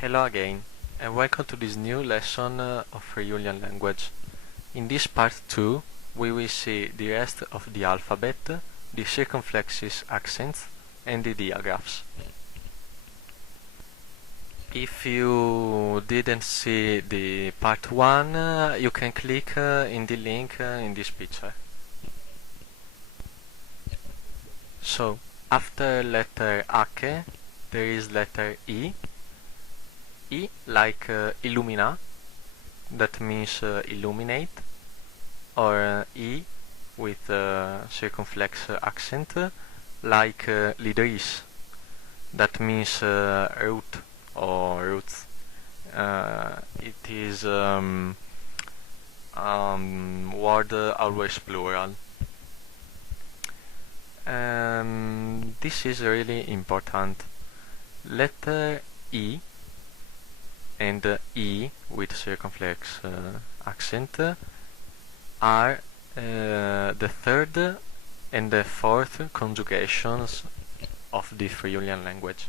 Hello again, and welcome to this new lesson of Friulian language. In this part 2, we will see the rest of the alphabet, the circumflexes accents, and the diagraphs. If you didn't see the part 1, you can click in the link in this picture. So, after letter H, there is letter I. I like illumina, that means illuminate, or I with circumflex accent, like lidris, that means root or roots. It is word always plural. This is really important. Letter I and E with circumflex accent are the third and the fourth conjugations of the Friulian language.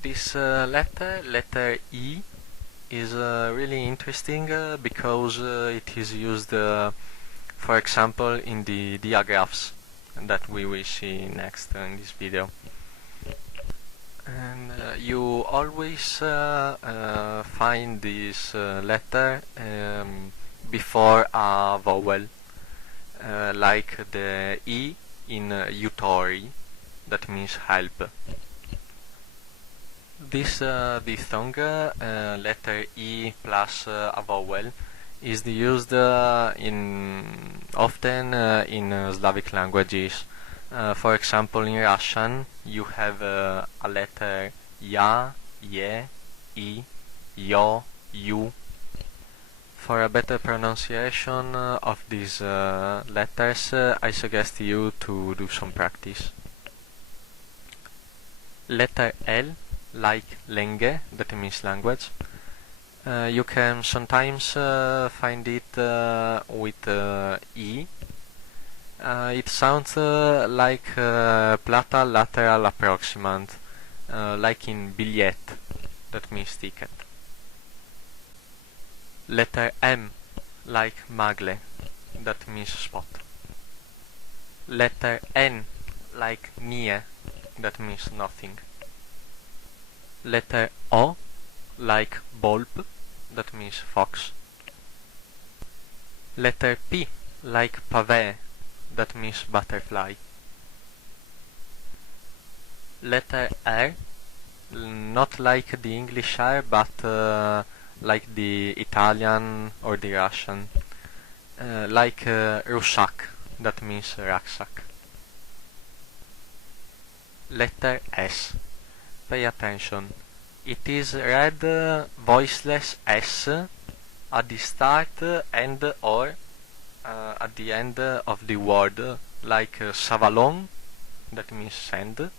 This letter E, is really interesting because it is used, for example, in the diagraphs that we will see next in this video. And you always find this letter before a vowel, like the I in utori, that means help. This diphthong, letter I plus a vowel, is used often in Slavic languages. For example, in Russian, you have a letter ya, ye, I, yo, you. For a better pronunciation of these letters, I suggest you to do some practice. Letter L, like lenge, that means language. You can sometimes find it with I. It sounds like plata lateral approximant, like in billet, that means ticket. Letter M, like magle, that means spot. Letter N, like nie, that means nothing. Letter O, like bulb, that means fox. Letter P, like pavé, that means butterfly. Letter R, not like the English R, but like the Italian or the Russian, like rucksack, that means rucksack. Letter S, pay attention. It is read voiceless S at the start and or at the end of the word, like savalon, that means sand,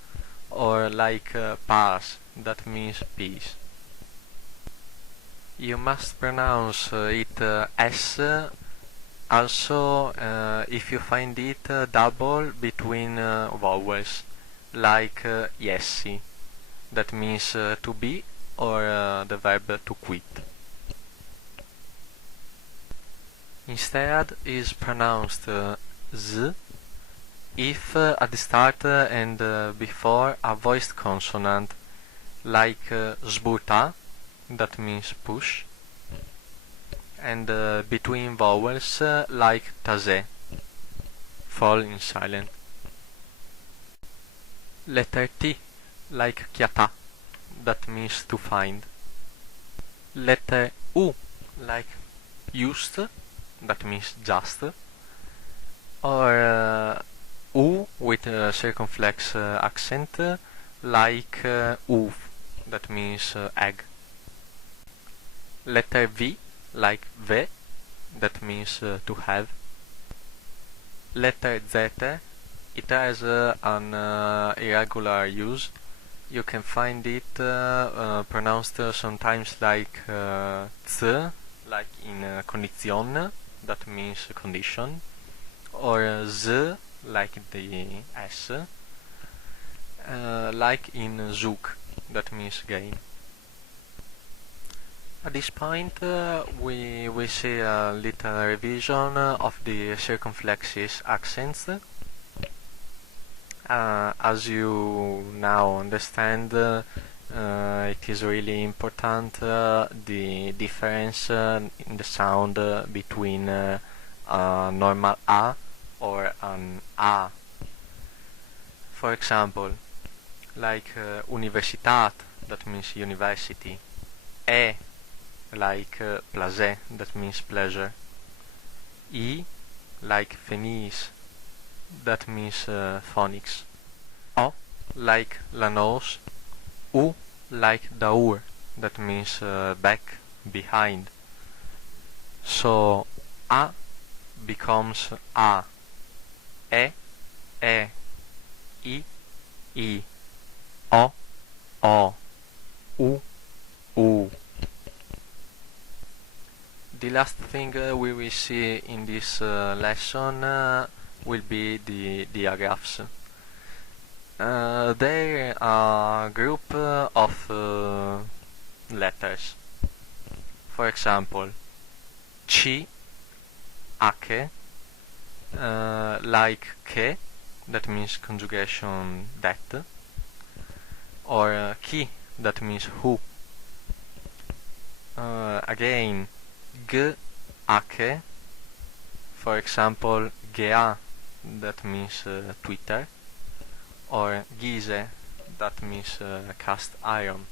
or like pas, that means peace. You must pronounce it S also if you find it double between vowels, like yessi, that means to be, or the verb to quit. Instead is pronounced z if at the start and before a voiced consonant, like sbuta, that means push, and between vowels like tase, fall in silent. Letter T, like chiata, that means to find. Letter U, like used, that means just, or U with a circumflex accent, like uv, that means egg. Letter V, like ve, that means to have. Letter Z, it has an irregular use. You can find it pronounced sometimes like z, like in condizione, that means condition, or z, like the s, like in zug, that means gain. At this point, we will see a little revision of the circumflexes accents. As you now understand, it is really important the difference in the sound between a normal A or an A. For example, like universitat, that means university. E, like plaisir, that means pleasure. I, like fenis, that means phonics. O, like la nose. U, like daur, that means back, behind. So A becomes A. E, E. I, I. O, O. U, U. The last thing we will see in this lesson will be the diagraphs. They are a group of letters. For example, C, ake, like che, that means conjugation that, or chi, that means who. Again, g, ake, for example, gea, that means Twitter, or gise, that means cast iron.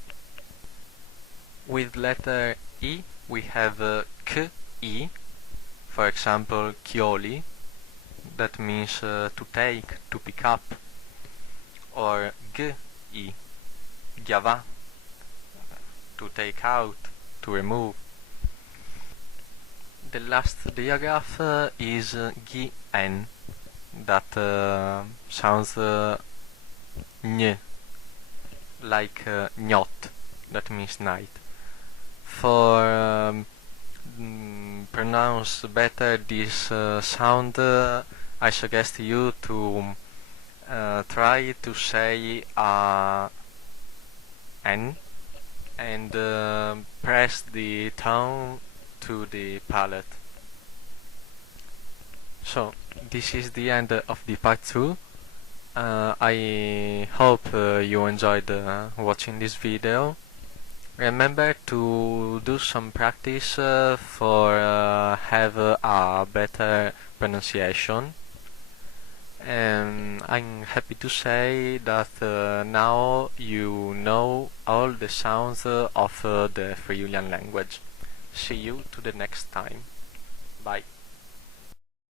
With letter I, we have ki, for example, chioli, that means to take, to pick up, or gi, giava, to take out, to remove. The last diagraph is gi-n, that sounds ny, like nyot, that means night. For pronounce better this sound, I suggest you to try to say n and press the tongue to the palate. So this is the end of the part 2. I hope you enjoyed watching this video. Remember to do some practice for have a better pronunciation. And I'm happy to say that now you know all the sounds of the Friulian language. See you to the next time. Bye.